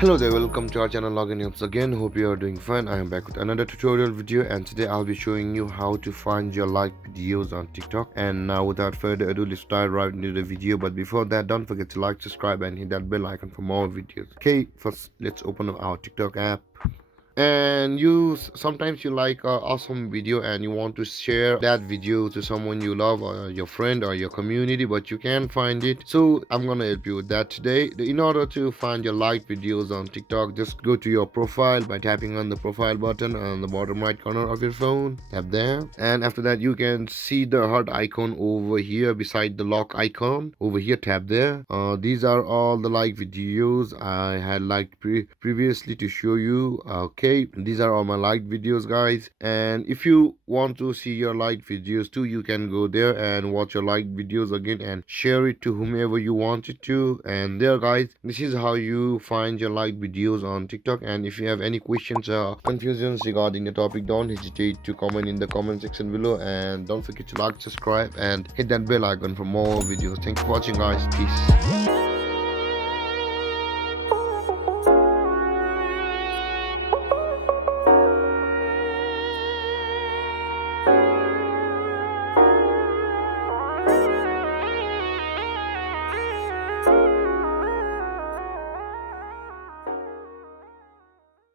Hello there, welcome to our channel Login Helps again. Hope you are doing fine. I am back with another tutorial video, and today I'll be showing you how to find your liked videos on TikTok. And now without further ado, let's dive right into the video. But before that, don't forget to like, subscribe and hit that bell icon for more videos. Okay, first let's open up our TikTok app. And sometimes you like an awesome video and you want to share that video to someone you love, or your friend or your community, but you can't find it. So I'm gonna help you with that today. In order to find your liked videos on TikTok, just go to your profile by tapping on the profile button on the bottom right corner of your phone. Tap there, and after that you can see the heart icon over here beside the lock icon. Over here, tap there. These are all the liked videos I had liked previously to show you. Okay, these are all my liked videos, guys. And if you want to see your liked videos too, you can go there and watch your liked videos again and share it to whomever you want it to. And there, guys, this is how you find your liked videos on TikTok. And if you have any questions or confusions regarding the topic, don't hesitate to comment in the comment section below, and don't forget to like, subscribe and hit that bell icon for more videos. Thanks for watching, guys. Peace.